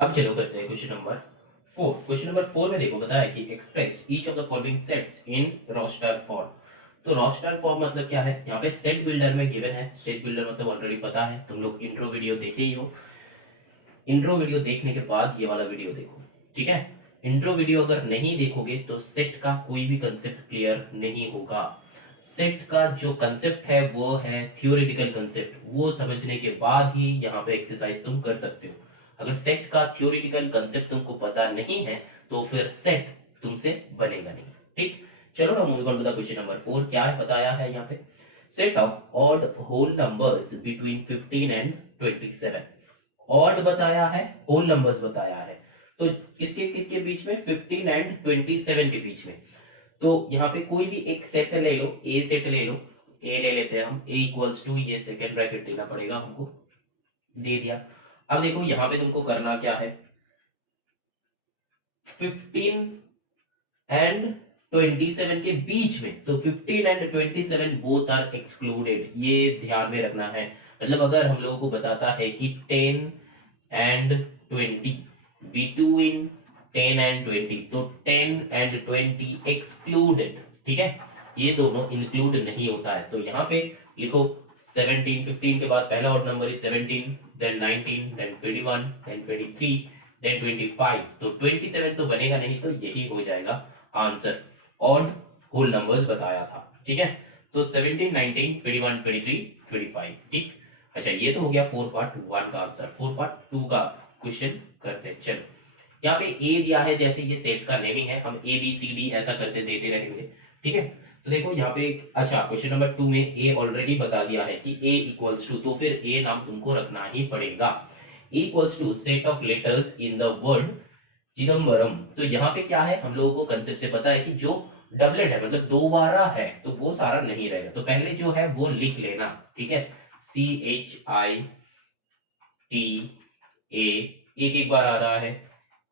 अब चलो करते हैं क्वेश्चन नंबर 4। क्वेश्चन नंबर 4 में देखो बताया कि express each of the following sets in roster form. तो रोस्टर फॉर्म मतलब क्या है, यहाँ पे सेट बिल्डर में गिवन है। सेट बिल्डर मतलब ऑलरेडी पता है, तुम लोग इंट्रो वीडियो देखे ही हो। इंट्रो वीडियो देखने के बाद ये वाला वीडियो देखो, ठीक है। इंट्रो वीडियो अगर नहीं देखोगे तो सेट का कोई भी कंसेप्ट क्लियर नहीं होगा। सेट का जो कंसेप्ट है वो है थियोरेटिकल कंसेप्ट, वो समझने के बाद ही यहाँ पे एक्सरसाइज तुम कर सकते हो। अगर सेट का थियोरेटिकल कंसेप्ट तुमको पता नहीं है तो फिर सेट तुमसे बनेगा नहीं, ठीक। चलो ना moving on to the question number 4। क्या है बताया है यहाँ पे, set of odd whole numbers between 15 and 27। Odd बताया है, होल नंबर्स बताया है, तो किसके किसके बीच में, 15 एंड 27 के बीच में। तो यहाँ पे कोई भी एक सेट ले लो, ए सेट ले लो, ए ले लेते हैं हम, ए इक्वल्स टू, ये सेकंड ब्रैकेट देना पड़ेगा हमको, दे दिया। अब देखो यहाँ पे तुमको करना क्या है, 15 एंड 27 के बीच में, तो 15 एंड 27 बोथ आर एक्सक्लूडेड, ये ध्यान में रखना है। मतलब अगर हम लोगों को बताता है कि 10 एंड 20 बिटवीन 10 एंड 20, तो 10 एंड 20 एक्सक्लूडेड, ठीक है। ये दोनों इंक्लूड नहीं होता है, तो यहाँ पे लिखो 17, 15 के बाद पहला odd number is 17, then 19, then 21, then 23, then 25, तो 27 तो बनेगा नहीं, तो यही हो जाएगा आंसर। ऑड होल नंबर्स बताया था, ठीक है। तो 17, 19, 21, 23, 25, ठीक। अच्छा ये तो हो गया 4 पार्ट 1 का आंसर। 4 पार्ट 2 का क्वेश्चन करते हैं। चलो यहाँ पे ए दिया है, जैसे ये सेट का नेमिंग है, हम ए बी सी डी ऐसा करते देते रहेंगे, ठीक है। तो देखो यहाँ पे अच्छा क्वेश्चन नंबर 2 में ए ऑलरेडी बता दिया है कि ए इक्वल्स टू, तो फिर ए नाम तुमको रखना ही पड़ेगा। A equals to set of letters in the word Chidambaram. तो यहाँ पे क्या है, हम लोगों को कंसेप्ट से पता है कि जो डबलेट है मतलब दोबारा है तो वो सारा नहीं रहेगा, तो पहले जो है वो लिख लेना, ठीक है। CHITA, एक एक बार आ रहा है,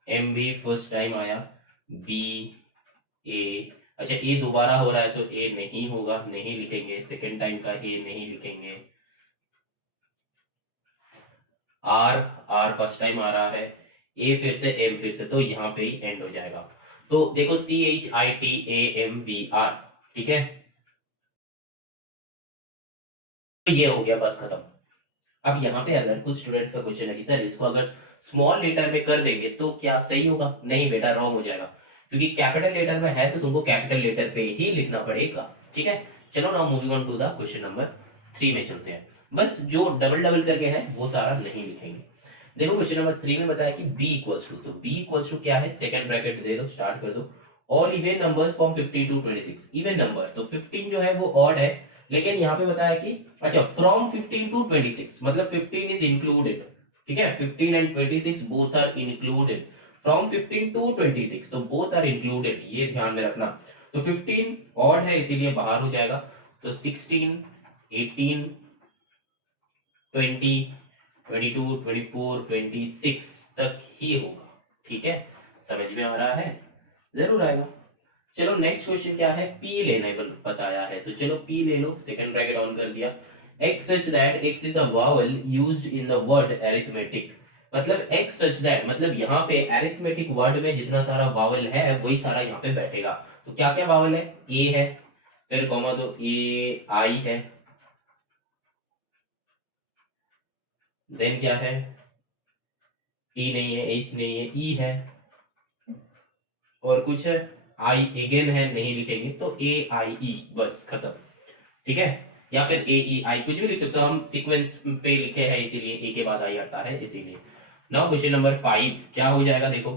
M भी फर्स्ट टाइम आया, BA, अच्छा ए दोबारा हो रहा है तो ए नहीं होगा, नहीं लिखेंगे, सेकेंड टाइम का ए नहीं लिखेंगे। आर फर्स्ट टाइम आ रहा है, ए फिर से, एम फिर से, तो यहाँ पे ही एंड हो जाएगा। तो देखो CHITAMBR, ठीक है, तो ये हो गया, बस खत्म। अब यहाँ पे अगर कुछ स्टूडेंट्स का क्वेश्चन है कि सर इसको अगर स्मॉल लेटर में कर देंगे तो क्या सही होगा, नहीं बेटा रॉन्ग हो जाएगा, क्योंकि कैपिटल लेटर में है तो तुमको कैपिटल लेटर पे ही लिखना पड़ेगा, ठीक है। चलो now moving on to the question number 3 में चलते हैं। बस जो डबल डबल करके है वो सारा नहीं लिखेंगे। देखो क्वेश्चन नंबर 3 में बताया कि b इक्वल्स टू, तो b इक्वल्स टू क्या है, सेकंड ब्रैकेट दे दो, स्टार्ट कर दो, all even numbers from 15 to 26। Even number तो 15 जो है वो ऑड है, लेकिन यहाँ पे बताया कि अच्छा फ्रॉम 15 टू 26 मतलब 15 इज इंक्लूडेड, ठीक है। 15 and 26 both are included, from 15 to 26 तो बोथ आर इंक्लूडेड, ये ध्यान में रखना। तो 15 ऑड है इसीलिए बाहर हो जाएगा, तो 16, 18, 20, 22, 24, 26 तक ही होगा, ठीक है। समझ में आ रहा है, जरूर आएगा। चलो नेक्स्ट क्वेश्चन क्या है, p लेने बताया है, तो चलो p ले लो, सेकंड ब्रैकेट ऑन कर दिया। x such that x is a vowel used in the word arithmetic, मतलब x such that मतलब यहाँ पे arithmetic वर्ड में जितना सारा वावल है वही सारा यहाँ पे बैठेगा। तो क्या क्या वावल है, a है, फिर कॉमा दो a, I है, देन क्या है, t नहीं है, h नहीं है, e है, और कुछ है, I अगेन है, नहीं लिखेंगे, तो AIE, बस खत्म, ठीक है। या फिर AEI कुछ भी लिख सकते हो, हम सीक्वेंस पे लिखे हैं इसीलिए ए के बाद आई आता है इसीलिए। नाउ क्वेश्चन नंबर 5 क्या हो जाएगा, देखो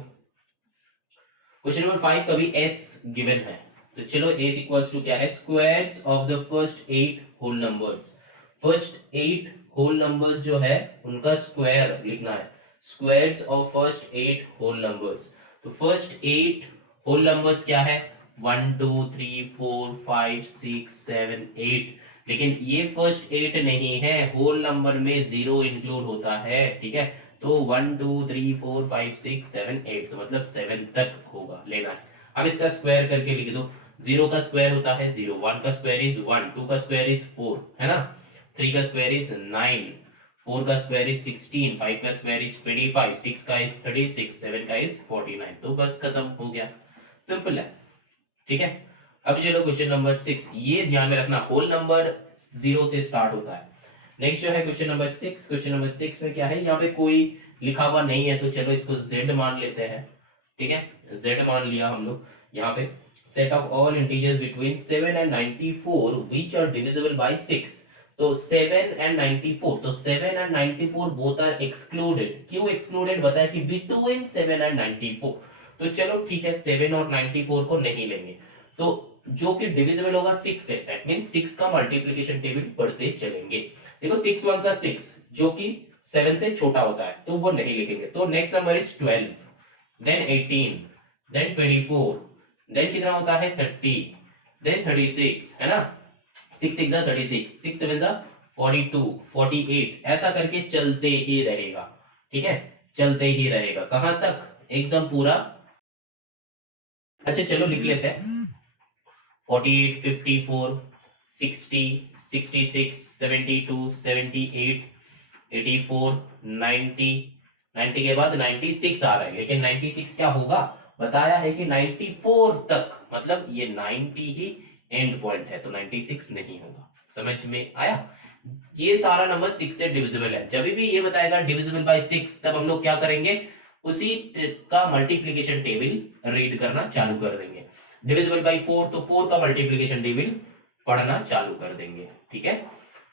क्वेश्चन नंबर 5 का भी s गिवन है, तो चलो s इक्वल्स टू क्या है, squares of the first 8 whole numbers. First 8 whole numbers जो है उनका स्क्वायर लिखना है, squares of first 8 whole numbers. तो फर्स्ट 8 होल नंबर्स क्या है, 1 2 3 4 5 6 7 8, लेकिन ये फर्स्ट 8 नहीं है, होल नंबर में 0 इंक्लूड होता है, ठीक है। तो 1 2 3 4 5 6 7 8, तो मतलब 7 तक होगा, लेना है। अब इसका स्क्वायर करके लिख दो, 0 का स्क्वायर होता है 0, 1 का स्क्वायर इज 1, 2 का स्क्वायर इज 4, है ना, 3 का स्क्वायर इज 9, 4 का स्क्वायर इज 16, 5 का स्क्वायर इज 25, 6 का इज 36, 7 का इज 49। तो बस खत्म हो गया, सिंपल है। ठीक है, अब चलो क्वेश्चन नंबर 6, ये ध्यान में रखना होल नंबर 0 से स्टार्ट होता है। नेक्स्ट जो है क्वेश्चन नंबर 6, क्वेश्चन नंबर 6 में क्या है, यहाँ पे कोई लिखा हुआ नहीं है, तो चलो इसको z मान लेते हैं। ठीक है, z मान लिया हम लोग। यहाँ पे set of all integers between 7 and 94 which are divisible by 6। तो 7 एंड 94, तो 7 एंड 94 बोथ आर एक्सक्लूडेड। क्यों एक्सक्लूडेड, बताया कि बिटवीन 7 एंड 94। तो चलो ठीक है, 7 और 94 को नहीं लेंगे, तो जो कि डिविजिबल होगा 6 से, दैट मींस 6 का मल्टीप्लिकेशन टेबल पढ़ते चलेंगे। देखो 6 1 सा 6, जो कि 7 से छोटा होता है, तो वो नहीं लिखेंगे। तो next number is 12, then 18, then 24, then कितना होता है 30, देन 36, है ना। 6 6 जा 36, 6 7 जा 42, 48, ऐसा करके चलते ही रहेगा। ठीक है, चलते ही रहेगा, कहां तक, एकदम पूरा। अच्छा चलो लिख लेते हैं, 48, 54, 60, 66, 72, 78, 84, 90, 90 के बाद 96 आ रहा है, लेकिन 96 क्या होगा, बताया है कि 94 तक, मतलब ये 90 ही एंड पॉइंट है, तो 96 नहीं होगा। समझ में आया, ये सारा नंबर 6 से डिविजिबल है। जब भी ये बताएगा डिविजिबल बाय 6, तब हम लोग क्या करेंगे, उसी का मल्टीप्लिकेशन टेबल रीड करना चालू कर देंगे। डिविजिबल बाय 4, तो 4 का मल्टीप्लिकेशन टेबल पढ़ना चालू कर देंगे। ठीक है,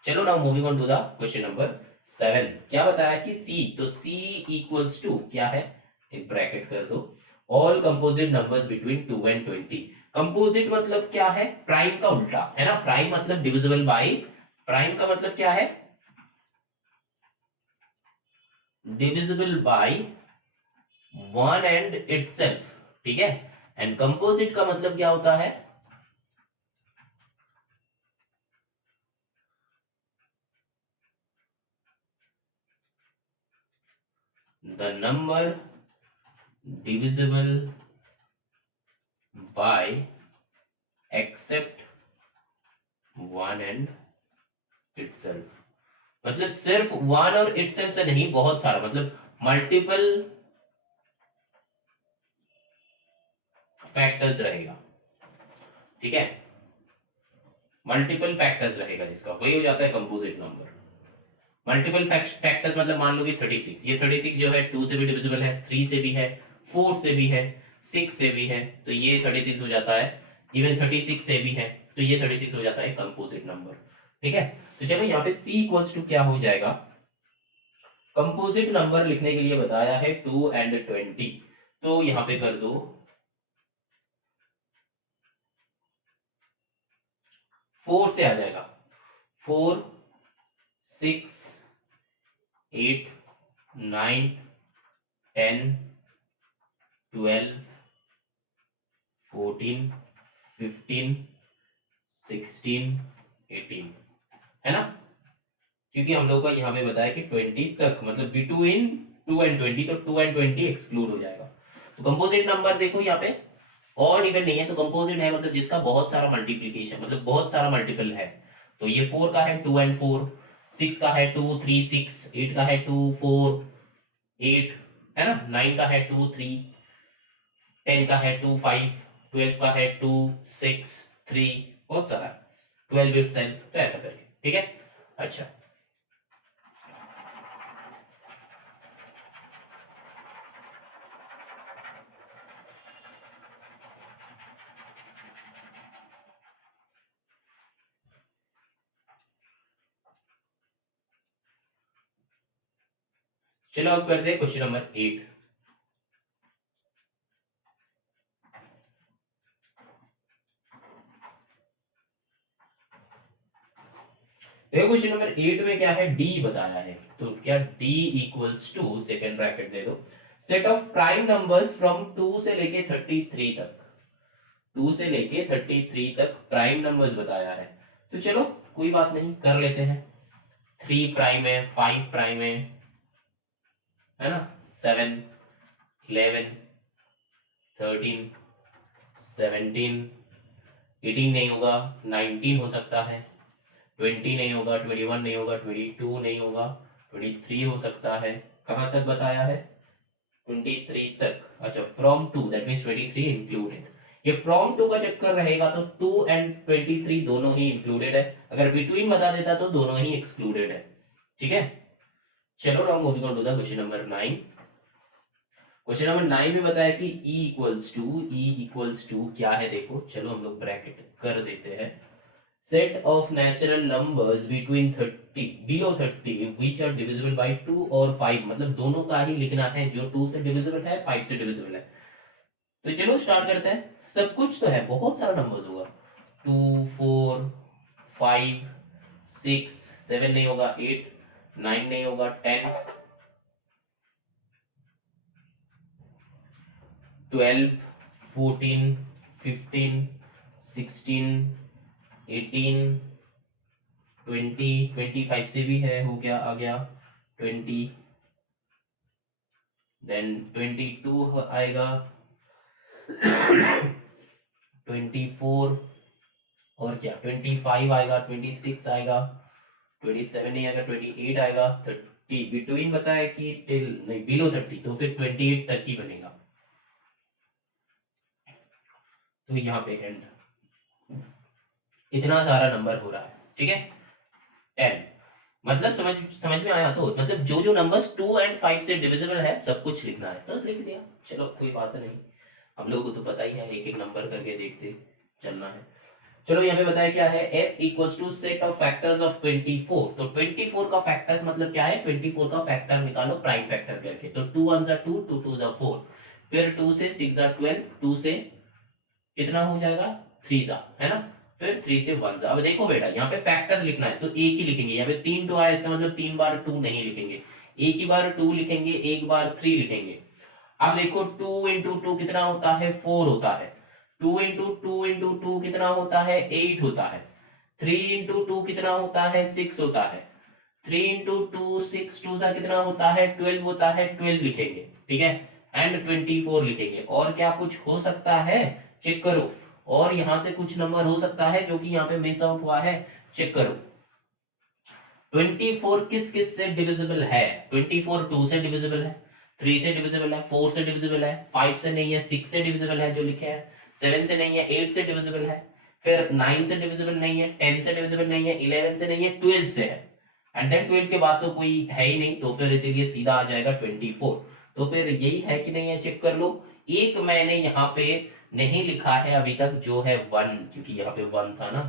चलो now moving on to the question number 7। क्या बताया कि c, तो c इक्वल्स टू क्या है, एक ब्रैकेट कर दो, all composite numbers between 2 and 20। Composite मतलब क्या है, प्राइम का उल्टा है ना, प्राइम मतलब डिविजिबल बाय, प्राइम का मतलब क्या है, डिविजिबल बाय 1 एंड इटसेल्फ। ठीक है, एंड कंपोजिट का मतलब क्या होता है, the number divisible by except 1 and itself. मतलब सिर्फ 1 और इटसेल्फ से नहीं, बहुत सारा, मतलब मल्टीपल फैक्टर्स रहेगा। ठीक है, मल्टीपल फैक्टर्स रहेगा, जिसका वही हो जाता है कंपोजिट नंबर। मल्टीपल फैक्टर्स मतलब मान लो कि 36, ये 36 जो है 2 से भी डिविजिबल है, 3 से भी है, 4 से भी है, 6 से भी है, तो ये 36 हो जाता है। इवन 36 से भी है, तो ये 36 हो जाता है कंपोजिट नंबर। ठीक है, तो चलो यहाँ पे c इक्वल्स टू क्या हो जाएगा, कंपोजिट नंबर लिखने के लिए बताया है 2 एंड 20, तो यहाँ पे कर दो 4 से आ जाएगा, 4, 6, 8, 9, 10, 12, 14, 15, 16, 18, है ना, क्योंकि हम लोग का यहाँ पे बताया कि 20 तक, मतलब बिटवीन 2 एंड 20, तो 2 एंड 20 एक्सक्लूड हो जाएगा। तो कंपोजिट नंबर देखो यहाँ पे ऑड इवन नहीं है, तो कंपोजिट है मतलब जिसका बहुत सारा मल्टीप्लिकेशन, मतलब बहुत सारा मल्टीपल है। तो ये 4 का है 2 एंड 4, 6 का है 2 3 6, 8 का है 2 4 8, है ना, 9 का है 2 3, 10 का है 2 5, 12 का है 2 6 3, बहुत सारा, 12 इटसेल्फ, तो ऐसा करके। ठीक है, अच्छा चलो अब करते हैं क्वेश्चन नंबर 8। देखो क्वेश्चन नंबर 8 में क्या है, d बताया है, तो क्या d equals to, second bracket दे दो, set of prime numbers from 2 से लेके 33 तक, 2 से लेके 33 तक प्राइम नंबर्स बताया है। तो चलो कोई बात नहीं, कर लेते हैं। 3 प्राइम है, 5 प्राइम है ना, 7, 11, 13, 17, 18 नहीं होगा, 19 हो सकता है, 20 नहीं होगा, 21 नहीं होगा, 22 नहीं होगा, 23 हो सकता है, कहां तक बताया है 23 तक। अच्छा फ्रॉम 2 दैट मींस 23 इंक्लूडेड, ये फ्रॉम 2 का चक्कर रहेगा तो 2 एंड 23 दोनों ही इंक्लूडेड है, अगर बिटवीन बता देता तो दोनों ही एक्सक्लूडेड है, ठीक है। चलो now moving on to the question number 9। Question number 9 में बताया कि E इक्वल्स टू क्या है, देखो चलो हम लोग ब्रैकेट कर देते हैं, set of natural numbers between 30 below 30 which are divisible by 2 और 5, मतलब दोनों का ही लिखना है, जो 2 से डिविजिबल है 5 से डिविजिबल है। तो चलो स्टार्ट करते हैं, सब कुछ तो है, बहुत सारा नंबर्स होगा, 2 4 5 6 7 नहीं होगा, 8 9 नहीं होगा, 10 12 14 15 16 18 20 25 से भी है, हो गया आ गया 20, देन 22 आएगा 24 और क्या 25 आएगा, 26 आएगा, 27 नहीं आएगा, 28 आएगा, 30 बिटवीन बताया कि टिल नहीं बिलो 30 तो फिर 28 तक ही बनेगा, तो यहाँ पे एंड इतना सारा नंबर हो रहा है, ठीक है 10, मतलब समझ में आया, तो मतलब जो जो नंबर्स 2 एंड 5 से डिविजिबल है सब कुछ लिखना है, तो लिख दिया, चलो कोई बात नहीं, हम लोगों को तो पता ही है, एक एक नंबर करके देखते चलना है। चलो यहाँ पे बताया क्या है, f equals to set of factors of 24, तो 24 का फैक्टर्स मतलब क्या है, 24 का फैक्टर निकालो प्राइम फैक्टर करके, तो 2 1 जा 2 2 2 जा 4, फिर 2 से 6 जा 12, 2 से कितना हो जाएगा 3 जा, है ना, फिर 3 से 1 जा। अब देखो बेटा यहाँ पे फैक्टर्स लिखना है तो एक ही लिखेंगे, यहाँ पे 3 2 आया इसका मतलब 3 बार 2 नहीं लिखेंगे, एक ही बार 2 लिखेंगे, एक बार 3 लिखेंगे। अब देखो 2 इंटू 2 कितना होता है 4 होता है, 2 इंटू 2 इंटू 2 कितना होता है 8 होता है, 3 इंटू 2 कितना होता है 6 होता है, 3 इंटू 2 6 2 सा कितना होता है 12 होता है, 12 लिखेंगे, ठीक है, एंड 24 लिखेंगे। और क्या कुछ हो सकता है चेक करो, और यहां से कुछ नंबर हो सकता है जो कि यहाँ पे मिस आउट हुआ है, चेक करो 24 किस किस से डिविजिबल है, 24 2 से डिविजिबल है, 3 से डिविजिबल है, 4 से डिविजिबल है, 5 से नहीं है, 6 से डिविजिबल है जो लिखे हैं, 7 से नहीं है, 8 से डिविजिबल है, फिर 9 से डिविजिबल नहीं है, 10 से डिविजिबल नहीं है, 11 से नहीं है, 12 से है, एंड देन 12 के बाद तो कोई है ही नहीं, तो फिर इसीलिए सीधा आ जाएगा 24। तो फिर यही है कि नहीं है चेक कर लो। एक मैंने यहाँ पे नहीं लिखा है अभी तक जो है 1, क्योंकि यहाँ पे 1 था ना,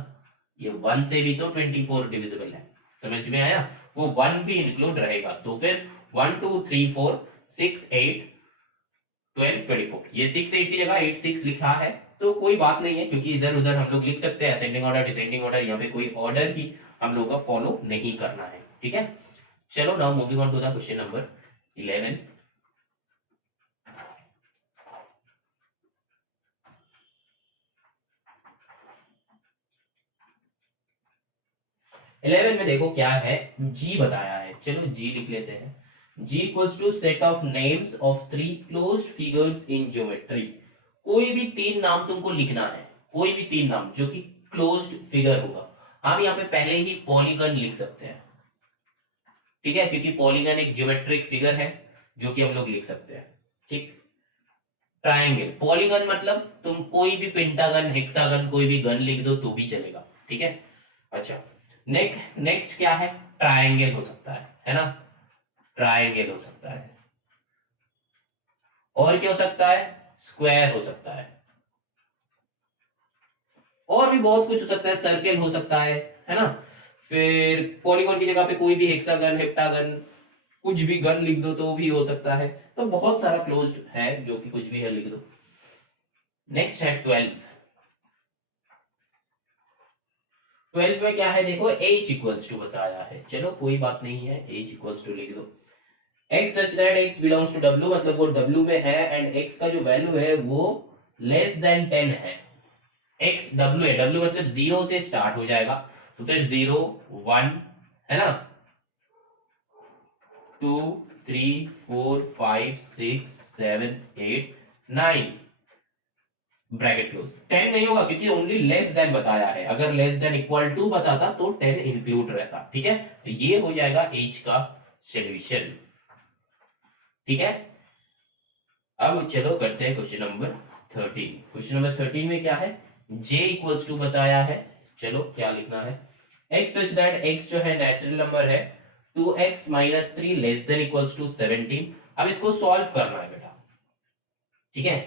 ये 1 से भी तो 24 डिविजिबल है, समझ में आया, वो 1 भी इंक्लूड रहेगा, तो फिर 1 2 3 4 6 8 12 24, ये 6 8 की जगह 8 6 लिखा है, तो कोई बात नहीं है, क्योंकि इधर उधर हम लोग लिख सकते हैं, असेंडिंग ऑर्डर डिसेंडिंग ऑर्डर, यहाँ पे कोई ऑर्डर ही हम लोग का फॉलो नहीं करना है, ठीक है। चलो now moving on to the question number 11। 11 में देखो क्या है, जी बताया है, चलो जी लिख लेते हैं, G equals to set of names of 3 closed figures in geometry, कोई भी 3 नाम तुमको लिखना है, कोई भी 3 नाम जो कि क्लोज्ड फिगर होगा, हम यहाँ पे पहले ही पॉलीगन लिख सकते हैं, ठीक है, क्योंकि पॉलीगन एक ज्योमेट्रिक फिगर है जो कि हम लोग लिख सकते हैं, ठीक। ट्रायंगल, पॉलीगन मतलब तुम कोई भी पेंटागन हेक्सागन कोई भी गन लिख दो तो भी चलेगा, ठीक है। अच्छा नेक्स्ट क्या है, ट्रायंगल हो सकता है ना, ट्रायंगल हो सकता है, और क्या हो सकता है, स्क्वायर हो सकता है, और भी बहुत कुछ हो सकता है, सर्कल हो सकता है ना, फिर पॉलीगन की जगह पे कोई भी हेक्सागन हेप्टागन कुछ भी गन लिख दो तो भी हो सकता है, तो बहुत सारा क्लोज्ड है जो कि कुछ भी है लिख दो। नेक्स्ट है 12 में क्या है देखो, h इक्वल्स टू बताया है, चलो कोई बात नहीं है, h इक्वल्स टू लिख दो, x such that x belongs to w, मतलब वो w में है, एंड x का जो वैल्यू है वो लेस देन 10 है, x w है, w मतलब 0 से स्टार्ट हो जाएगा, तो फिर 0 1 है ना, 2 3 4 5 6 7 8 9 ब्रैकेट क्लोज, 10 नहीं होगा क्योंकि ओनली लेस देन बताया है, अगर लेस देन इक्वल टू बताता तो 10 इंक्लूड रहता, ठीक है, तो ये हो जाएगा h का सॉल्यूशन। ठीक है, अब चलो करते हैं क्वेश्चन नंबर 13। क्वेश्चन नंबर 13 में क्या है, j इक्वल्स टू बताया है। चलो क्या लिखना है, x सच दैट x जो है नेचुरल नंबर है, 2x minus 3 less than equals to 17। अब इसको सॉल्व करना है बेटा। ठीक है,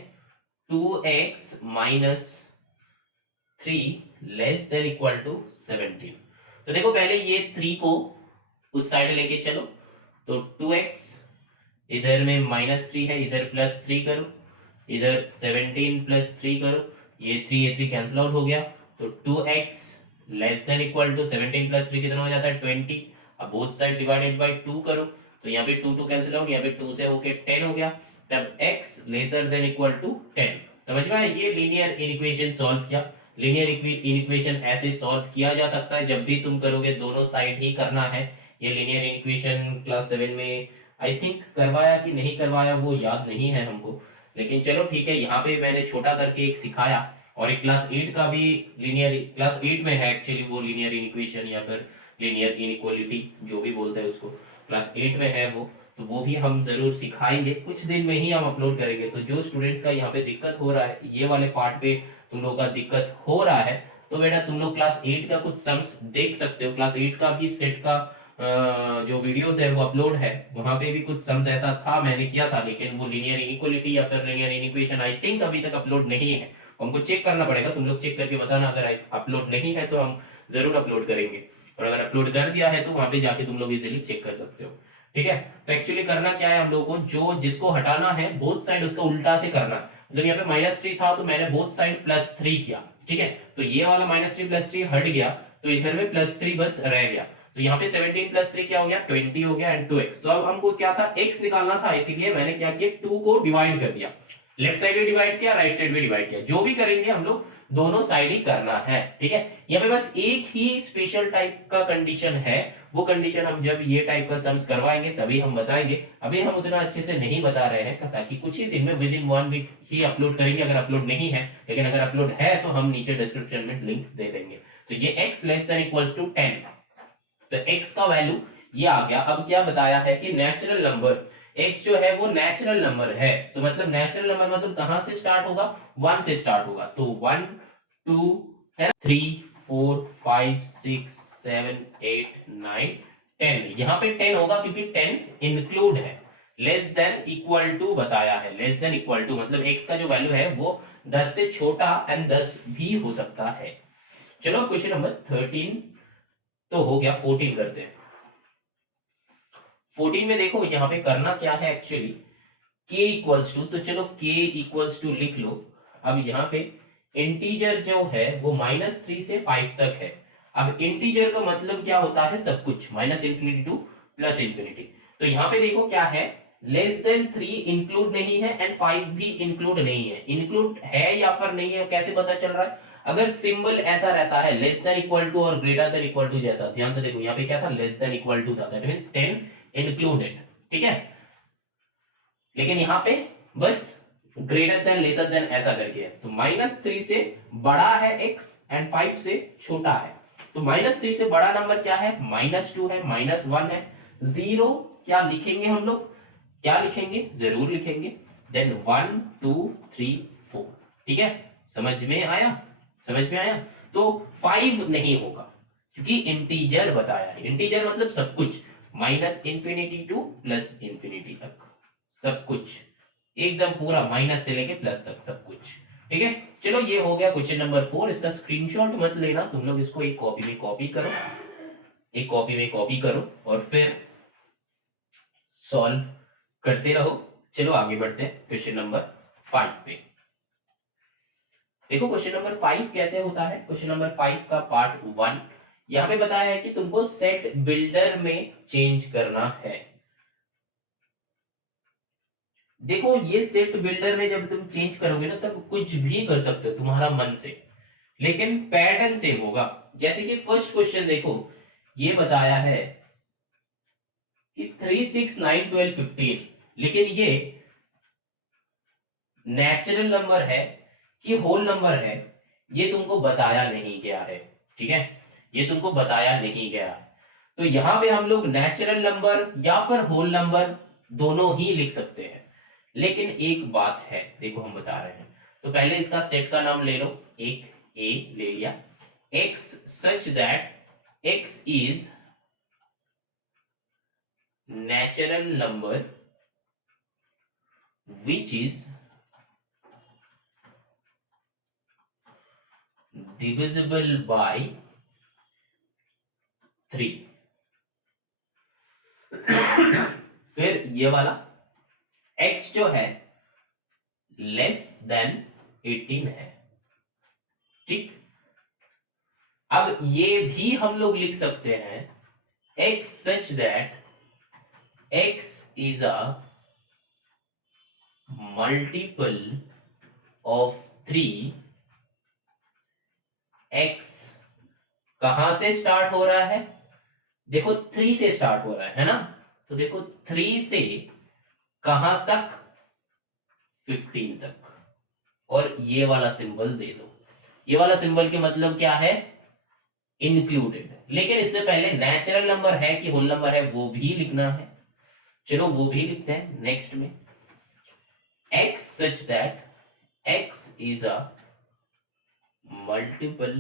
2x minus 3 less than equal to 17। तो देखो पहले ये 3 को उस साइड लेके चलो, तो 2x इधर में -3 है, इधर +3 करो, इधर 17 +3 करो, ये 3 कैंसिल आउट हो गया, तो 2x less than equal to 17 +3 कितना हो जाता है 20। अब बोथ साइड डिवाइडेड बाय 2 करो, तो यहाँ पे 2 कैंसिल आउट, यहाँ पे 2 से होके 10 हो गया, तब x lesser than equal to 10। समझ में आया, ये लीनियर इक्वेशन सॉल्व किया। लीनियर इक्वेशन ऐसे सॉल्व किया जा सकता है जब भी तुम करोगे, दोनों साइड ही करना है। ये लीनियर इक्वेशन क्लास 7 में आई थिंक करवाया कि नहीं करवाया वो याद नहीं है हमको, लेकिन चलो ठीक है, यहाँ पे मैंने छोटा करके एक सिखाया। और एक क्लास 8 का भी लीनियर, क्लास 8 में है एक्चुअली वो लीनियर इक्वेशन या फिर लीनियर इनइक्वालिटी जो भी बोलते हैं उसको, क्लास 8 में है वो, तो वो भी हम जरूर सिखाएंगे, कुछ दिन में ही हम अपलोड करेंगे। तो जो स्टूडेंट्स का यहाँ पे दिक्कत हो रहा है, ये वाले पार्ट पे तुम लोगों का दिक्कत हो रहा है, तो बेटा तुम लोग क्लास 8 का कुछ सम्स देख सकते हो। क्लास 8 का भी सेट का जो वीडियोस है वो अपलोड है, वहां पे भी कुछ सम्स ऐसा था मैंने किया था, लेकिन वो लीनियर इनइक्वालिटी या फिर लीनियर इक्वेशन आई थिंक अभी तक अपलोड नहीं है। हमको चेक करना पड़ेगा, तुम लोग चेक करके बताना, अगर अपलोड नहीं है तो हम जरूर अपलोड करेंगे, और अगर अपलोड कर दिया है तो वहां पे जाके तुम लोग इजीली चेक कर सकते हो। ठीक है, तो एक्चुअली करना क्या है हम लोगों को, जो जिसको हटाना है बोथ साइड उसका उल्टा से करना है। मतलब यहाँ पे -3 था तो मैंने बोथ साइड +3 किया। ठीक है, तो ये वाला -3 +3 हट गया, तो इधर में +3 बस रह गया, तो यहाँ पे 17 +3 क्या हो गया 20 हो गया, एंड 2x। तो अब हमको क्या था, x निकालना था, इसीलिए मैंने क्या किया 2 को डिवाइड कर दिया, लेफ्ट साइड भी डिवाइड किया, राइट साइड भी डिवाइड किया। जो भी करेंगे हम लोग दोनों साइड ही करना है। ठीक है, यहाँ पे बस एक ही स्पेशल टाइप का कंडीशन है, वो कंडीशन हम जब ये टाइप का सम्स करवाएंगे तभी हम बताएंगे। अभी हम उतना अच्छे से नहीं बता रहे हैं, ताकि कुछ ही दिन में विद इन 1 वीक ही अपलोड करेंगे, अगर अपलोड नहीं है। लेकिन अगर अपलोड है तो हम नीचे डिस्क्रिप्शन में लिंक दे देंगे। तो ये x less than equals to 10, तो x का वैल्यू ये आ गया। अब क्या बताया है कि नेचुरल नंबर x जो है वो नेचुरल नंबर है, तो मतलब नेचुरल नंबर मतलब कहां से स्टार्ट होगा, 1 से स्टार्ट होगा, तो 1 2 है, 3 4 5 6 7 8 9 10, यहां पे 10 होगा क्योंकि 10 इंक्लूड है। लेस देन इक्वल टू बताया है, लेस देन इक्वल टू मतलब x का जो वैल्यू है वो 10 से छोटा एंड 10 भी हो सकता है। चलो क्वेश्चन नंबर 13 तो हो गया, 14 करते हैं। 14 में देखो यहाँ पे करना क्या है एक्चुअली, k इक्वल्स टू, तो चलो k इक्वल्स टू लिख लो। अब यहाँ पे इंटीजर जो है वो -3 से 5 तक है। अब इंटीजर का मतलब क्या होता है, सब कुछ, -∞ टू +∞। तो यहाँ पे देखो क्या है, लेस देन 3 इंक्लूड नहीं है एंड 5 भी इंक्लूड नहीं है। इंक्लूड है या फिर नहीं है कैसे पता चल रहा है, अगर सिंबल ऐसा रहता है लेस देन इक्वल टू और ग्रेटर देन इक्वल टू जैसा, ध्यान से देखो यहाँ पे क्या था, लेस देन इक्वल टू था, दैट मींस 10 इंक्लूडेड। ठीक है, लेकिन यहाँ पे बस ग्रेटर देन लेसर देन ऐसा करके है, तो -3 से बड़ा है x एंड 5 से छोटा है। तो -3 से बड़ा नंबर क्या है, -2 है, -1 है, 0 क्या लिखेंगे हम लोग, क्या लिखेंगे, जरूर लिखेंगे, देन 1 2 3 4। ठीक है, समझ में आया, समझ में आया। तो 5 नहीं होगा क्योंकि इंटीजर बताया है, इंटीजर मतलब सब कुछ, -∞ टू +∞ तक सब कुछ, एकदम पूरा माइनस से लेके प्लस तक सब कुछ। ठीक है, चलो ये हो गया क्वेश्चन नंबर 4। इसका स्क्रीनशॉट मत लेना, तुम लोग इसको एक कॉपी में कॉपी करो, एक कॉपी में कॉपी करो और फिर सॉल्व करते रहो। चलो आगे बढ़ते हैं क्वेश्चन नंबर 5 पे। देखो क्वेश्चन नंबर 5 कैसे होता है। क्वेश्चन नंबर 5 का पार्ट 1 यहाँ पे बताया है कि तुमको सेट बिल्डर में चेंज करना है। देखो ये सेट बिल्डर में जब तुम चेंज करोगे ना, तब कुछ भी कर सकते हो तुम्हारा मन से, लेकिन पैटर्न सेम होगा। जैसे कि फर्स्ट क्वेश्चन देखो, ये बताया है कि 3 6 9 12 15, लेकिन ये नेचुरल नंबर है कि होल नंबर है, ये तुमको बताया नहीं गया है। ठीक है, ये तुमको बताया नहीं गया है। तो यहां पे हम लोग नेचुरल नंबर या फिर होल नंबर दोनों ही लिख सकते हैं। लेकिन एक बात है, देखो हम बता रहे हैं, तो पहले इसका सेट का नाम ले लो, एक ए ले लिया, x such that x is natural number which is divisible by 3। फिर ये वाला x जो है लेस देन 18 है, ठीक। अब ये भी हम लोग लिख सकते हैं x such that x is a multiple of 3। x कहां से स्टार्ट हो रहा है, देखो 3 से स्टार्ट हो रहा है ना, तो देखो 3 से कहां तक, 15 तक, और ये वाला सिंबल दे दो। ये वाला सिंबल के मतलब क्या है, इंक्लूडेड। लेकिन इससे पहले नेचुरल नंबर है कि होल नंबर है वो भी लिखना है, चलो वो भी लिखते हैं नेक्स्ट में। x such that x is a multiple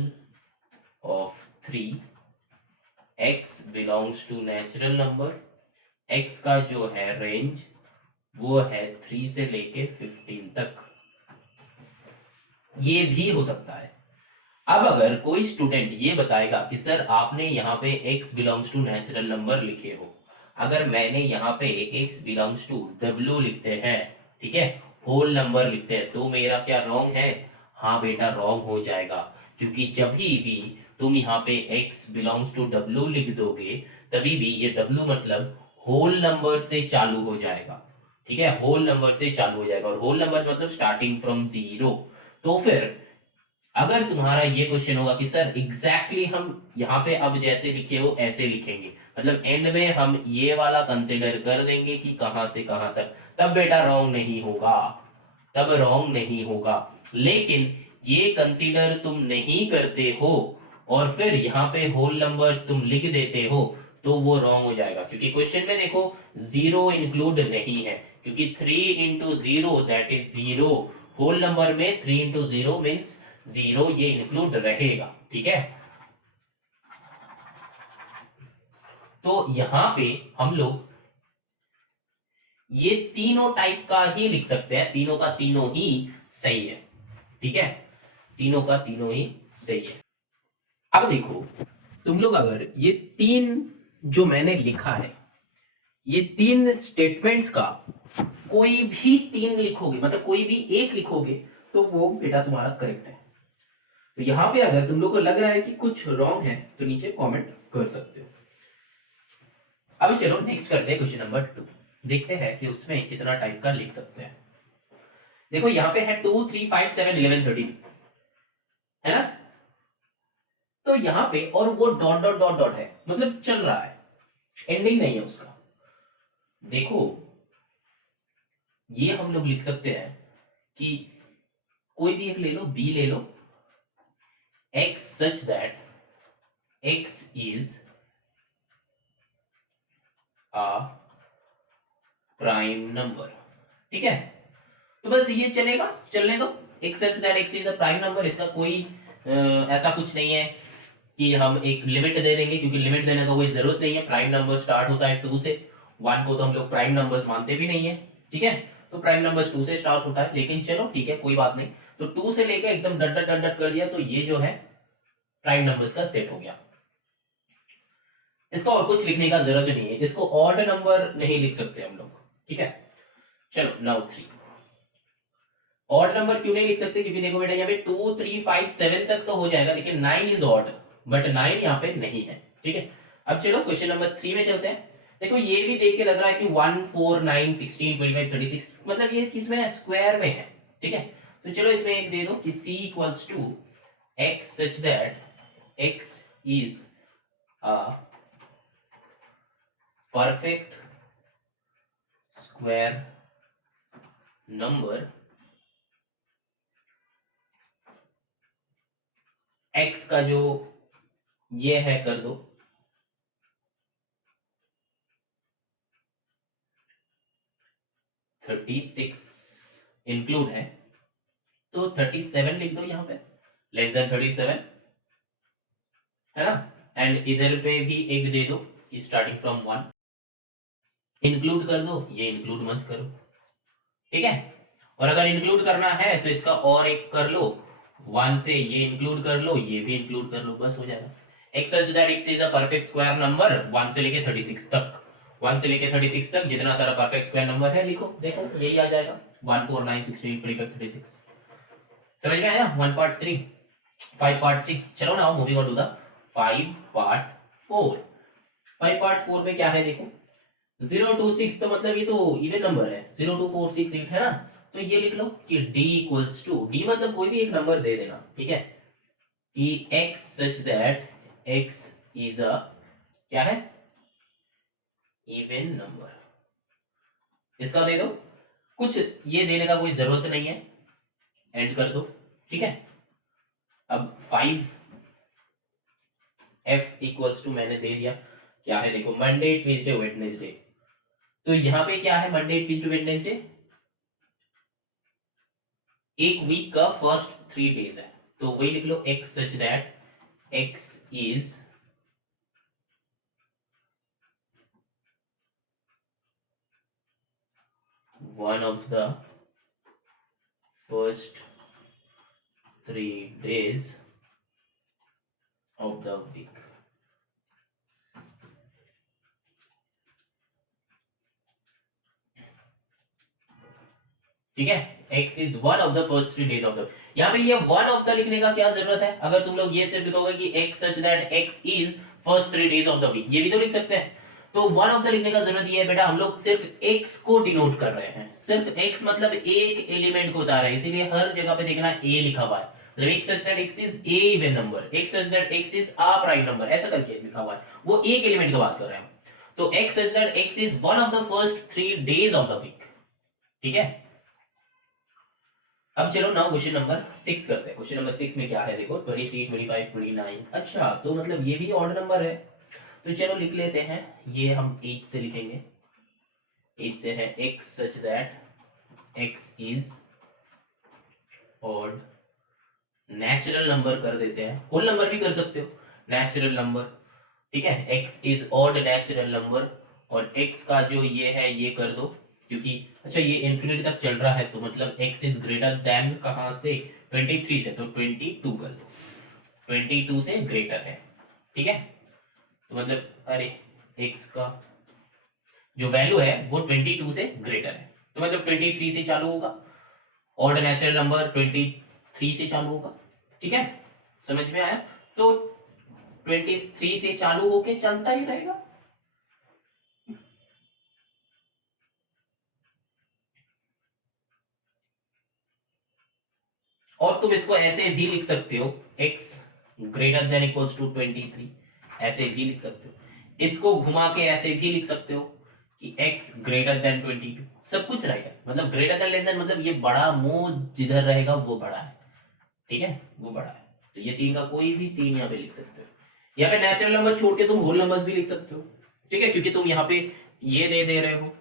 of 3, x belongs to natural number, x का जो है रेंज वो है 3 से लेके 15 तक। ये भी हो सकता है। अब अगर कोई स्टूडेंट ये बताएगा कि सर आपने यहाँ पे x belongs to natural number लिखे हो, अगर मैंने यहाँ पे x बिलोंग्स टू w लिखते हैं, ठीक है, होल नंबर लिखते हैं, तो मेरा क्या रॉन्ग है, हाँ बेटा रॉन्ग हो जाएगा, क्योंकि जब भी तुम यहाँ पे x बिलोंग्स टू w लिख दोगे तभी भी ये w मतलब होल नंबर से चालू हो जाएगा, ठीक है, होल नंबर से चालू हो जाएगा, और होल नंबर मतलब स्टार्टिंग फ्रॉम 0। तो फिर अगर तुम्हारा ये क्वेश्चन होगा कि सर एग्जैक्टली हम यहाँ पे अब जैसे लिखे हो ऐसे लिखेंगे, मतलब एंड में हम ये वाला कंसिडर कर देंगे कि कहां से कहां तक, तब बेटा रॉन्ग नहीं होगा, तब रॉन्ग नहीं होगा। लेकिन ये कंसीडर तुम नहीं करते हो और फिर यहाँ पे होल नंबर्स तुम लिख देते हो, तो वो रॉन्ग हो जाएगा, क्योंकि क्वेश्चन में देखो जीरो इंक्लूड नहीं है, क्योंकि 3 into zero that is zero, whole number में 3 इंटू जीरो मीन्स जीरो, ये इंक्लूड रहेगा, ठीक है। तो यहां पे हम लोग ये तीनों टाइप का ही लिख सकते हैं, तीनों का तीनों ही सही है, ठीक है, तीनों का तीनों ही सही है। अब देखो तुम लोग अगर ये तीन जो मैंने लिखा है, ये तीन स्टेटमेंट्स का कोई भी तीन लिखोगे, मतलब कोई भी एक लिखोगे, तो वो बेटा तुम्हारा करेक्ट है। तो यहां पे अगर तुम लोग को लग रहा है कि कुछ रॉन्ग है तो नीचे कमेंट कर सकते हो। अभी चलो नेक्स्ट करते हैं क्वेश्चन नंबर 2, देखते हैं कि उसमें कितना टाइप का लिख सकते हैं। देखो यहाँ पे है 2 3 5 7 11 13, है ना, तो यहाँ पे और वो डॉट डॉट डॉट डॉट है, मतलब चल रहा है, एंडिंग नहीं है उसका। देखो ये हम लोग लिख सकते हैं कि कोई भी एक ले लो, बी ले लो, x such that x is a prime number, ठीक है, तो बस ये चलेगा, चलने दो, x such that x is a prime number. इसका कोई ऐसा कुछ नहीं है कि हम एक लिमिट दे देंगे, क्योंकि लिमिट देने का कोई जरूरत नहीं है, प्राइम नंबर स्टार्ट होता है 2 से, 1 को तो हम लोग प्राइम नंबर्स मानते भी नहीं है, ठीक है, तो प्राइम नंबर्स 2 से स्टार्ट होता है। लेकिन चलो ठीक है कोई बात नहीं, तो 2 से लेके एकदम डट डट डट डट कर दिया, तो ये जो है प्राइम नंबर्स का सेट हो गया। इसका और कुछ लिखने का जरूरत नहीं है, इसको ऑड नंबर नहीं लिख सकते हम लोग, ठीक है। चलो नाउ 3, ऑड नंबर क्यों नहीं लिख सकते, क्योंकि देखो बेटा यहाँ पे 2 3 5 7 तक तो हो जाएगा, लेकिन 9 इज ऑड, बट 9 यहाँ पे नहीं है, ठीक है। अब चलो क्वेश्चन नंबर 3 में चलते हैं। देखो ये भी देख के लग रहा है कि 1 4 9 16 25 36, मतलब ये किस में है, स्क्वायर में है, ठीक है। तो चलो इसमें एक दे दो कि c equals to x such that x is a perfect square number, x का जो ये है कर दो 36 इंक्लूड है, तो 37 लिख दो यहाँ पे, लेस देन 37, है ना। एंड इधर पे भी एक दे दो स्टार्टिंग फ्रॉम 1, इंक्लूड कर दो, ये इंक्लूड मत करो, ठीक है। और अगर इंक्लूड करना है तो इसका और एक कर लो, 1 से ये इंक्लूड कर लो, ये भी इंक्लूड कर लो, बस हो जाएगा। x such that x is a perfect square number 1 से लेके 36 तक, 1 से लेके 36 तक जितना सारा परफेक्ट स्क्वायर नंबर है लिखो, देखो यही आ जाएगा 1 4 9 16 25 36। समझ में आया 1 पार्ट 3 5 पार्ट 3। चलो now moving on to the 5 part 4। 5 part 4 में क्या है देखो, 0 2 6, तो मतलब ये तो इवन नंबर है, 0 2 4 6 8 है ना। तो ये लिख लो कि d इक्वल्स टू, d मतलब कोई भी एक नंबर दे देना, ठीक है, कि x such that x is अ क्या है, इवन नंबर। इसका दे दो, कुछ ये देने का कोई जरूरत नहीं है, एंड कर दो, ठीक है। अब 5 f इक्वल्स टू मैंने दे दिया, क्या है देखो, मंडे ट्यूसडे वेडनेसडे। तो यहां पे क्या है, मंडे ट्यूसडे वेडनेसडे एक वीक का फर्स्ट 3 डेज है, तो वही लिख लो x such that x is one of the first 3 days of the week। ठीक है, x is one of the first 3 days of the, यहाँ पे ये वन ऑफ द लिखने का क्या जरूरत है, अगर तुम लोग ये सिर्फ लिखोगे कि x such that x is first 3 days of the week, ये भी तो लिख सकते हैं। तो वन ऑफ द लिखने का जरूरत ये है बेटा, हम लोग सिर्फ x को डिनोट कर रहे हैं, सिर्फ x मतलब एक एलिमेंट को बता रहे हैं, इसीलिए हर जगह पे देखना a लिखा हुआ है, मतलब x such that x is a even number, x such that x is a prime number, ऐसा करके लिखा हुआ है, वो एक एलिमेंट की बात कर रहे हैं। तो x such that x is one of the first 3 days of the week, ठीक है। अब चलो नाउ क्वेश्चन नंबर 6 करते हैं। क्वेश्चन नंबर 6 में क्या है देखो, 23 25 29, अच्छा तो मतलब ये भी ऑड नंबर है, तो चलो लिख लेते हैं, ये हम 8 से लिखेंगे, 8 से है x such that x is odd, natural number कर देते हैं, होल नंबर भी कर सकते हो, नेचुरल नंबर, ठीक है, x is odd natural number, और x का जो ये है ये कर दो, क्योंकि अच्छा ये इन्फिनिटी तक चल रहा है, तो मतलब x इज ग्रेटर देन कहां से, 23 से, तो 22 कर दो, 22 से ग्रेटर है, ठीक है। तो मतलब अरे x का जो वैल्यू है वो 22 से ग्रेटर है, तो मतलब 23 से चालू होगा, ऑड नेचुरल नंबर 23 से चालू होगा, ठीक है, समझ में आया। तो 23 से चालू होके चलता ही रहेगा, और तुम इसको ऐसे भी लिख सकते हो, x greater than equals to 23, ऐसे भी लिख सकते हो, इसको घुमा के ऐसे भी लिख सकते हो कि x ग्रेटर देन 22, सब कुछ रहेगा, मतलब ग्रेटर देन लेस देन मतलब ये बड़ा मुंह जिधर रहेगा वो बड़ा है, ठीक है, वो बड़ा है, तो ये तीन का कोई भी तीन यहाँ पे लिख सकते हो। यहाँ पे नेचुरल नंबर छोड़ के तुम होल नंबर्स भी लिख सकते हो, ठीक है, क्योंकि तुम यहाँ पे ये दे रहे हो,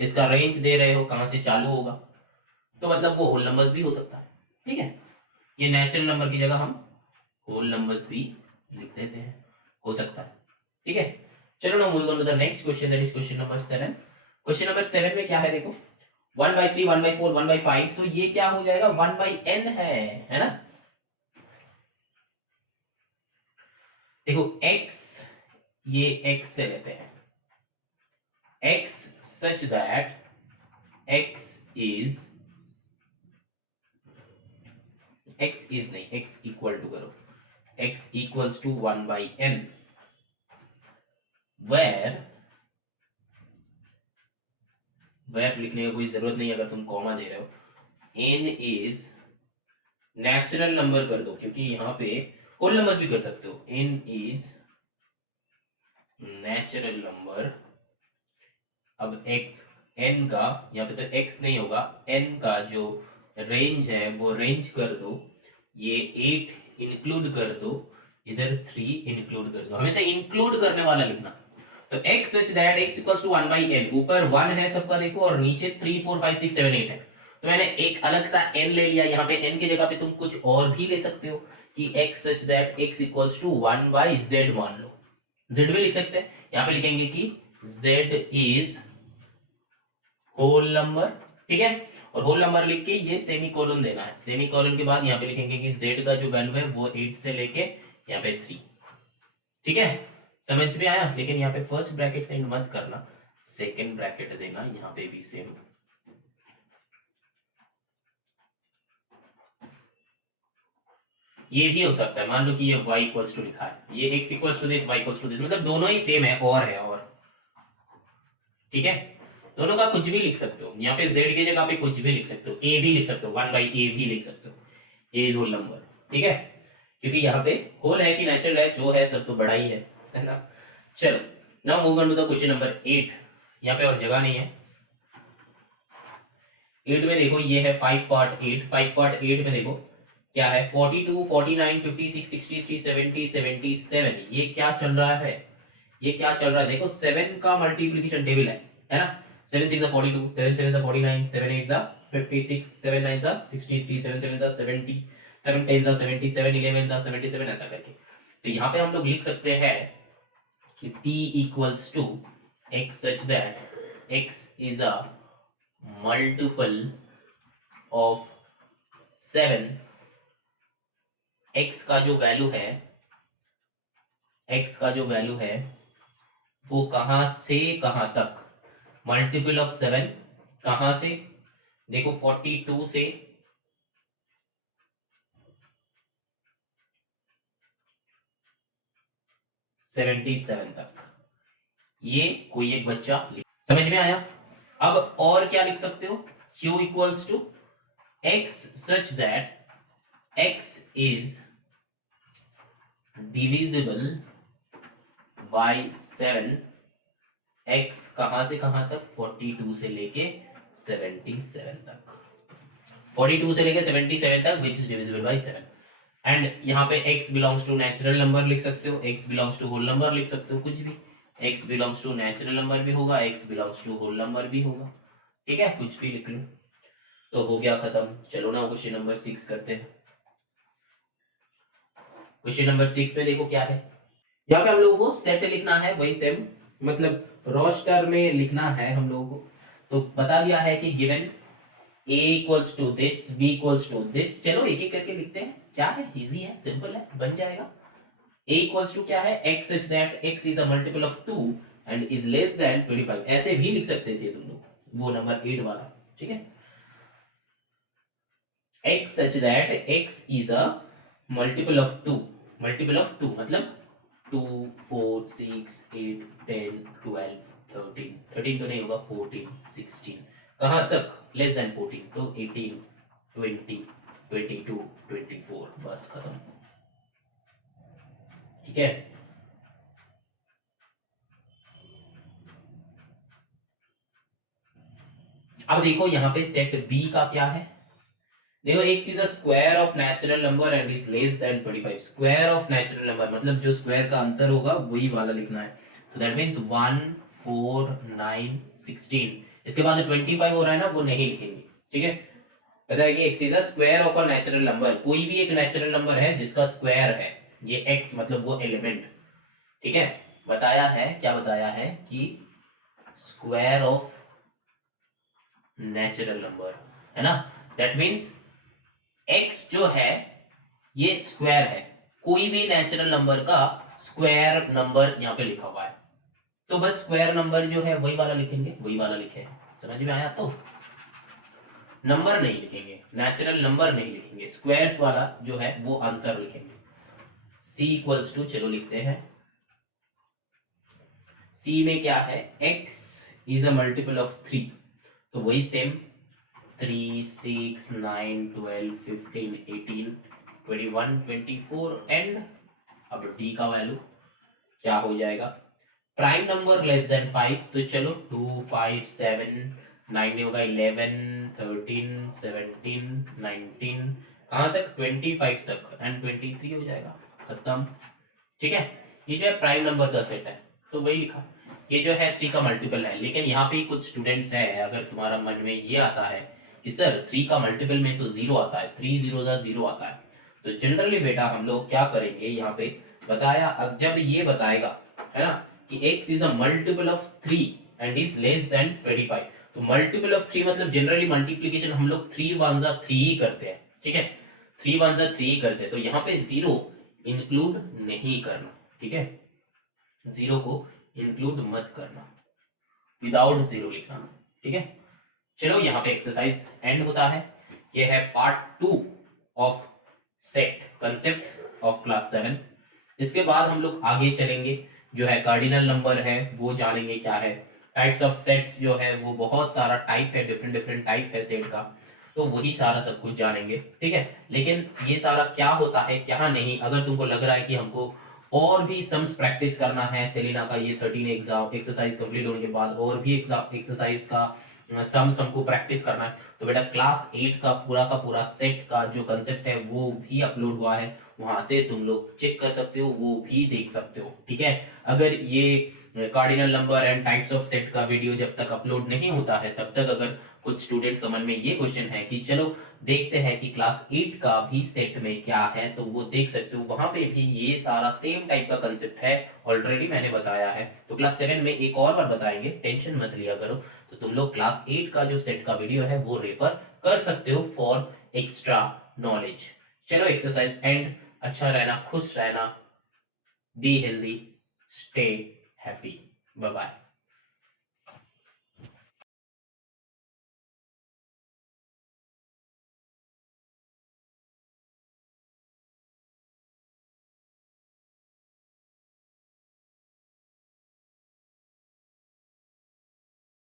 इसका रेंज दे रहे हो कहां से चालू होगा, तो मतलब वो होल नंबर्स भी हो सकता है, ठीक है। ये नेचुरल नंबर की जगह हम होल नंबर्स भी लिख देते हैं, हो सकता है, ठीक है। चलो ना moving on to the next question, that is question number 7। Question number 7 में क्या है देखो, 1/3 1/4 1/5, तो ये क्या हो जाएगा, 1/n है ना। देखो x, ये x से लेते हैं, x such that x is नहीं, x इक्वल टू करो, x equals to 1/n, where लिखने की कोई जरूरत नहीं अगर तुम कॉमा दे रहे हो, n इज नेचुरल नंबर कर दो, क्योंकि यहाँ पे होल नंबर्स भी कर सकते हो, n इज नेचुरल नंबर। अब x n का यहाँ पे तो x नहीं होगा, n का जो रेंज है वो रेंज कर दो, ये 8 इंक्लूड कर दो, इधर 3 इंक्लूड कर दो, हमेशा इंक्लूड करने वाला लिखना, तो x such that x equals to 1 by n, ऊपर 1 है सबका देखो और नीचे 3 4 5 6 7 8 है, तो मैंने एक अलग सा n ले लिया। यहाँ पे n की जगह पे तुम कुछ और भी ले सकते हो कि x such that x equals to 1 by z मान लो, z भी लिख सकते हैं। यहाँ पे लिखेंगे कि z इज होल नंबर, ठीक है, और होल नंबर लिख के ये सेमी कोलन देना है। सेमी कोलन के बाद यहाँ पे लिखेंगे कि z का जो वैल्यू है वो 8 से लेके यहाँ पे 3, ठीक है, समझ में आया। लेकिन यहाँ पे फर्स्ट ब्रैकेट सेंड मत करना, सेकंड ब्रैकेट देना, यहाँ पे भी सेम। ये भी हो सकता है, मान लो कि ये y इक्वल्स टू लिखा है, ये x equals to this, y equals to this, मतलब दोनों ही सेम है, और है और, ठीक है, दोनों का कुछ भी लिख सकते हो। यहाँ पे z की जगह पे कुछ भी लिख सकते हो, a भी लिख सकते हो, 1 बाई a भी लिख सकते हो, a इज होल नंबर, ठीक है, क्योंकि यहाँ पे होल है कि नेचुरल है, जो है सब तो बड़ा ही है ना। चलो now move on to the question number 8। यहाँ पे और जगह नहीं है। 8 में देखो ये है 5 पार्ट 8, 5 पार्ट 8 में देखो क्या है, 42 49 56 63 70 77, ये क्या चल रहा है, ये क्या चल रहा है, देखो 7 का मल्टीप्लिकेशन टेबल है ना, 7 6 42, 7 7 49, 7 8 56, 7 9 63, 7 7 70, 7 10 70, 7 11 77, ऐसा करके। तो यहाँ पे हम लोग लिख सकते हैं कि p equals to x such that x is a multiple of 7, x का जो वैल्यू है, x का जो वैल्यू है वो कहां से कहां तक, मल्टीपल ऑफ 7 कहां से, देखो 42 से 77 तक, ये कोई एक बच्चा, समझ में आया। अब और क्या लिख सकते हो, q equals to x such that x is divisible by 7, x कहां से कहां तक, 42 से लेके 77 तक, 42 से लेके 77 तक which is divisible by 7। And यहाँ पे x belongs to natural number लिख सकते हो, x belongs to whole number लिख सकते हो, कुछ भी, x belongs to natural number भी होगा, x belongs to whole number भी होगा, ठीक है, कुछ भी लिख लो। तो हो गया खत्म। चलो ना क्वेश्चन नंबर 6 करते हैं। क्वेश्चन नंबर 6 में देखो क्या है, यहाँ पे हम लोगों को सेट लिखना है, वही सेम, मतलब रोस्टर में लिखना है हम लोगों को। तो बता दिया है कि given a equals to this, b equals to this, चलो एक एक करके लिखते हैं, क्या है, इजी है, सिंपल है, बन जाएगा। a इक्वल्स टू क्या है, x such that x is a multiple of 2 and is less than 25, ऐसे भी लिख सकते थे तुम लोग, वो नंबर 8 वाला, ठीक है, x such that x is a multiple of 2, multiple of 2 मतलब 2 4 6 8 10 12 13, 13 तो नहीं होगा, 14 16, कहाँ तक, लेस देन 14, तो 18 20 22 24, बस खत्म, ठीक है। अब देखो यहाँ पे सेट b का क्या है, देखो x is a square of natural number and is less than 25, square of natural number मतलब जो स्क्वायर का आंसर होगा वही वाला लिखना है। तो दैट मींस 1 4 9 16, इसके बाद 25 हो रहा है ना, वो नहीं लिखेंगे, ठीक है। पता है कि x is a square of a natural number, कोई भी एक नेचुरल नंबर है जिसका स्क्वायर है, ये x मतलब वो एलिमेंट, ठीक है। बताया है, क्या बताया है कि स्क्वायर ऑफ नेचुरल नंबर, है ना, दैट मींस x जो है ये स्क्वायर है, कोई भी नेचुरल नंबर का स्क्वायर नंबर यहाँ पे लिखा हुआ है, तो बस स्क्वायर नंबर जो है वही वाला लिखेंगे, वही वाला लिखे, समझ में आया। तो नंबर नहीं लिखेंगे, नेचुरल नंबर नहीं लिखेंगे, स्क्वायर्स वाला जो है वो आंसर लिखेंगे। c इक्वल्स टू, चलो लिखते हैं, c में क्या है, x is a multiple of 3, तो वही सेम 3 6 9 12 15 18 21 24 एंड अब d का वैल्यू क्या हो जाएगा, प्राइम नंबर लेस देन 5, तो चलो 2 5 7 9 नहीं होगा, 11 13 17 19, कहां तक, 25 तक एंड 23 हो जाएगा, खत्म, ठीक है। ये जो है प्राइम नंबर का सेट है, तो वही लिखा। ये जो है 3 का मल्टीपल है, लेकिन यहाँ पे कुछ स्टूडेंट्स है, अगर तुम्हारा मन में ये आता है कि सर 3 का मल्टीपल में तो 0 आता है, 3 0 0 आता है, तो जनरली बेटा हम लोग क्या करेंगे यहाँ पे बताया, जब ये बताएगा है ना कि x is a multiple of 3 and is less than 25, तो मल्टीपल ऑफ 3 मतलब जनरली मल्टीप्लिकेशन हम लोग 3 1 3 ही करते हैं, ठीक है, 3 1 3 ही करते हैं, तो यहाँ पे 0 इंक्लूड नहीं करना, ठीक है, 0 को इंक्लूड मत करना, विदाउट 0 लिखना, ठीक है। चलो यहाँ पे एक्सरसाइज एंड होता है। ये है part 2 of set concept of class 7। इसके बाद हम लोग आगे चलेंगे, जो है कार्डिनल नंबर है वो जानेंगे क्या है, टाइप्स ऑफ सेट्स जो है वो बहुत सारा टाइप है, डिफरेंट डिफरेंट टाइप है सेट का, तो वही सारा सब कुछ जानेंगे, ठीक है। लेकिन ये सारा क्या होता है क्या नहीं, अगर तुमको लग रहा है कि हमको और भी सम्स प्रैक्टिस करना है, सेलिना का ये 13 एग्जाम एक्सरसाइज कंप्लीट होने के बाद और भी एक्सरसाइज का सम्स हमको प्रैक्टिस करना है, तो बेटा क्लास 8 का पूरा सेट का जो कंसेप्ट है वो भी अपलोड हुआ है, वहां से तुम लोग चेक कर सकते हो, वो भी देख सकते हो, ठीक है। अगर ये cardinal number and types of set का वीडियो जब तक अपलोड नहीं होता है तब तक अगर कुछ स्टूडेंट्स का मन में ये क्वेश्चन है कि चलो देखते हैं कि क्लास 8 का भी सेट में क्या है, तो वो देख सकते हो, वहां पे भी ये सारा सेम टाइप का कंसेप्ट है, ऑलरेडी मैंने बताया है, तो क्लास 7 में एक और बार बताएंगे, टेंशन मत लिया करो। तो तुम लोग क्लास 8 का जो सेट का वीडियो है वो रेफर कर सकते हो फॉर एक्स्ट्रा नॉलेज। चलो एक्सरसाइज एंड, अच्छा रहना, खुश रहना, be healthy, stay happy, bye bye.